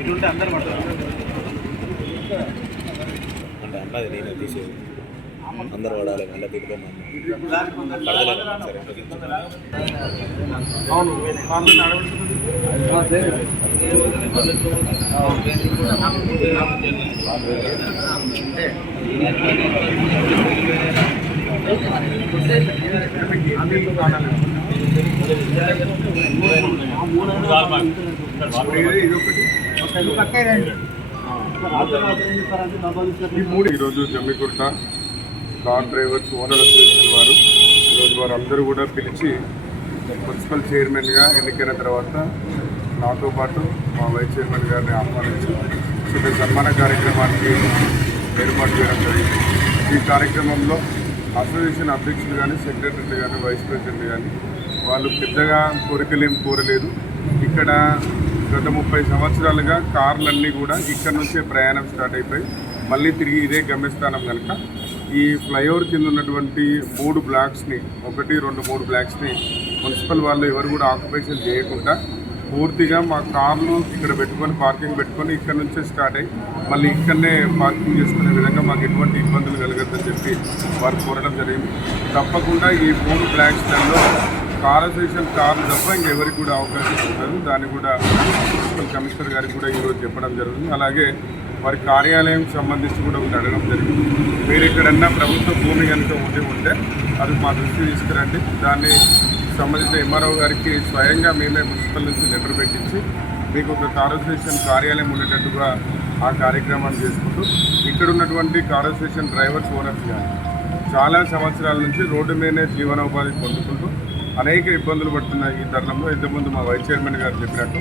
ఇటుంటే అందరు పడతారు అంటే అన్నది నేను తీసేది అందరు పడాలి మళ్ళీ తిరుగుతున్నాను ఈరోజు Jammikunta car drivers owner association వారు ఈరోజు వారందరూ కూడా పిలిచి మున్సిపల్ చైర్మన్గా ఎన్నికైన తర్వాత నాతో పాటు మా వైస్ చైర్మన్ గారిని ఆహ్వానించి చిన్న సన్మాన కార్యక్రమానికి ఏర్పాటు చేయడం జరిగింది. ఈ కార్యక్రమంలో అసోసియేషన్ అధ్యక్షులు కానీ సెక్రటరీలు కానీ వైస్ ప్రెసిడెంట్ కానీ వాళ్ళు పెద్దగా కోరికలేం కోరలేదు. ఇక్కడ గత 30 సంవత్సరాలుగా కార్లన్నీ కూడా ఇక్కడ నుంచే ప్రయాణం స్టార్ట్ అయిపోయి మళ్ళీ తిరిగి ఇదే గమ్యస్థానం కనుక ఈ ఫ్లైఓవర్ కింద ఉన్నటువంటి 3 బ్లాక్స్ని 1, 2, 3 బ్లాక్స్ని మున్సిపల్ వాళ్ళు ఎవరు కూడా ఆక్యుపేషన్ చేయకుండా పూర్తిగా మా కార్లు ఇక్కడ పెట్టుకొని పార్కింగ్ పెట్టుకొని ఇక్కడ నుంచే స్టార్ట్ అయ్యి మళ్ళీ ఇక్కడనే పార్కింగ్ చేసుకునే విధంగా మాకు ఎటువంటి ఇబ్బందులు కలగద్దని చెప్పి వారు కోరడం జరిగింది. తప్పకుండా ఈ 3 బ్లాక్స్లలో కార్ అసోసియేషన్ కార్లు తప్ప ఇంకెవరికి కూడా అవకాశం ఉండదు. దాన్ని కూడా మున్సిపల్ కమిషనర్ గారికి కూడా ఈరోజు చెప్పడం జరుగుతుంది. అలాగే వారి కార్యాలయం సంబంధించి కూడా ఒకటి అడగడం జరిగింది. మీరు ఎక్కడన్నా ప్రభుత్వ భూమి కనుక ఉంటే అది మా దృష్టి తీసుకురండి. దాన్ని సంబంధించిన ఎంఆర్ఓ గారికి స్వయంగా మేమే మున్సిపల్ నుంచి లెటర్ పెట్టించి మీకు ఒక కార్ అసోసియేషన్ కార్యాలయం ఉండేటట్టుగా ఆ కార్యక్రమాన్ని చేసుకుంటూ ఇక్కడ ఉన్నటువంటి కార్ అసోసియేషన్ డ్రైవర్స్ ఓనర్స్ కానీ చాలా సంవత్సరాల నుంచి రోడ్డు మీదనే జీవనోపాధి పొందుకుంటూ అనేక ఇబ్బందులు పడుతున్న ఈ తరుణంలో ఇంతకుముందు మా వైస్ చైర్మన్ గారు చెప్పినట్టు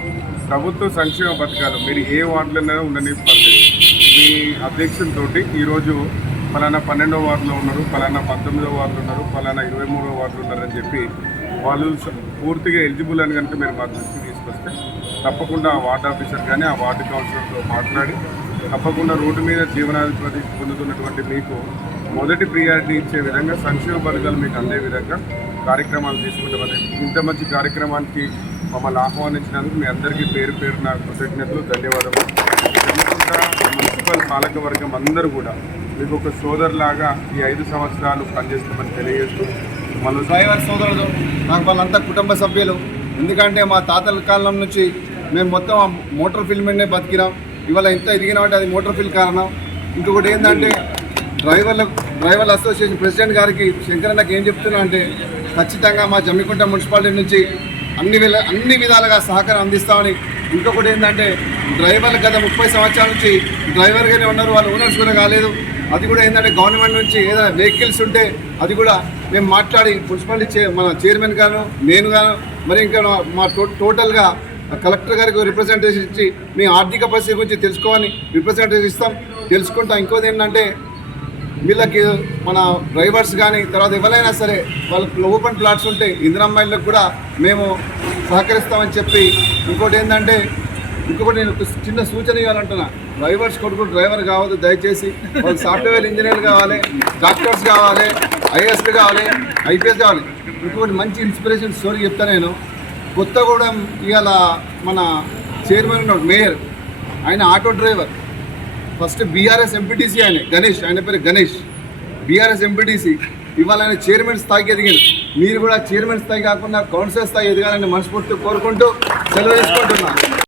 ప్రభుత్వ సంక్షేమ పథకాలు మీరు ఏ వార్డులోనైనా ఉండని పర్లేదు. మీ అధ్యక్షులతో ఈరోజు ఫలానా 12వ వార్డులో ఉన్నారు, ఫలానా 19వ వార్డులో ఉన్నారు, ఫలానా 23వ వార్డులో ఉన్నారని చెప్పి వాళ్ళు పూర్తిగా ఎలిజిబుల్ అని కనుక మీరు మా దృష్టికి తీసుకొస్తే తప్పకుండా ఆ వార్డు ఆఫీసర్ కానీ ఆ వార్డు కౌన్సిలర్తో మాట్లాడి తప్పకుండా రోడ్డు మీద జీవనాధిపతి పొందుతున్నటువంటి మీకు మొదటి ప్రియారిటీ ఇచ్చే విధంగా సంక్షేమ పథకాలు మీకు అందే విధంగా కార్యక్రమాలు తీసుకుంటామని ఇంత మంచి కార్యక్రమానికి మమ్మల్ని ఆహ్వానించినందుకు మీ అందరికీ పేరు పేరున కృతజ్ఞతలు, ధన్యవాదాలు. మున్సిపల్ పాలక వర్గం అందరూ కూడా మీకు ఒక సోదరులాగా ఈ 5 సంవత్సరాలు పనిచేస్తామని తెలియజేస్తూ మన డ్రైవర్ సోదరులు నాకు వాళ్ళంతా కుటుంబ సభ్యులు. ఎందుకంటే మా తాతల కాలం నుంచి మేము మొత్తం మోటార్ ఫీల్డ్ మీదనే బతికినాం. ఇవాళ ఎంత ఎదిగినామంటే అది మోటార్ ఫీల్డ్ కారణం. ఇంకొకటి ఏంటంటే డ్రైవర్ల అసోసియేషన్ ప్రెసిడెంట్ గారికి శంకరన్నకి ఏం చెప్తున్నా అంటే ఖచ్చితంగా మా జమ్మికుంట మున్సిపాలిటీ నుంచి అన్ని విధాలుగా సహకారం అందిస్తామని. ఇంకొకటి ఏంటంటే డ్రైవర్లు గత 30 సంవత్సరాల నుంచి డ్రైవర్గానే ఉన్నారు, వాళ్ళు ఓనర్స్ కూడా కాలేదు. అది కూడా ఏంటంటే గవర్నమెంట్ నుంచి ఏదైనా వెహికల్స్ ఉంటే అది కూడా మేము మాట్లాడి మున్సిపాలిటీ మన చైర్మన్ గాను నేను గాను మరి ఇంకా మా టోటల్గా కలెక్టర్ గారికి రిప్రజెంటేషన్ ఇచ్చి మీ ఆర్థిక పరిస్థితి గురించి తెలుసుకోవాలని రిప్రజెంటేషన్ ఇస్తాం. తెలుసుకుంటాం. ఇంకోటి ఏంటంటే వీళ్ళకి మన డ్రైవర్స్ కానీ తర్వాత ఎవరైనా సరే వాళ్ళకి ఓపెన్ ప్లాట్స్ ఉంటే ఇందిరమ్మాయిలకు కూడా మేము సహకరిస్తామని చెప్పి. ఇంకోటి ఏంటంటే నేను చిన్న సూచన ఇవ్వాలంటున్నా. డ్రైవర్స్ కొడుకు డ్రైవర్ కావద్దు దయచేసి. వాళ్ళు సాఫ్ట్వేర్ ఇంజనీర్లు కావాలి, డాక్టర్స్ కావాలి, ఐఏఎస్లు కావాలి, ఐపీఎస్ కావాలి. ఇంకొకటి మంచి ఇన్స్పిరేషన్ స్టోరీ చెప్తా నేను. కొత్తగూడెం ఇవాళ మన చైర్మన్ ఉన్నాడు మేయర్, ఆయన auto driver. First BRS MPTC ఆయన పేరు గణేష్, బీఆర్ఎస్ ఎంపీటీసీ. ఇవాళ ఆయన చైర్మన్ స్థాయికి ఎదిగింది. మీరు కూడా చైర్మన్ స్థాయి కాకుండా కౌన్సిలర్ స్థాయి ఎదగాలని మనస్ఫూర్తిగా కోరుకుంటూ సెలవు తీసుకుంటున్నాను.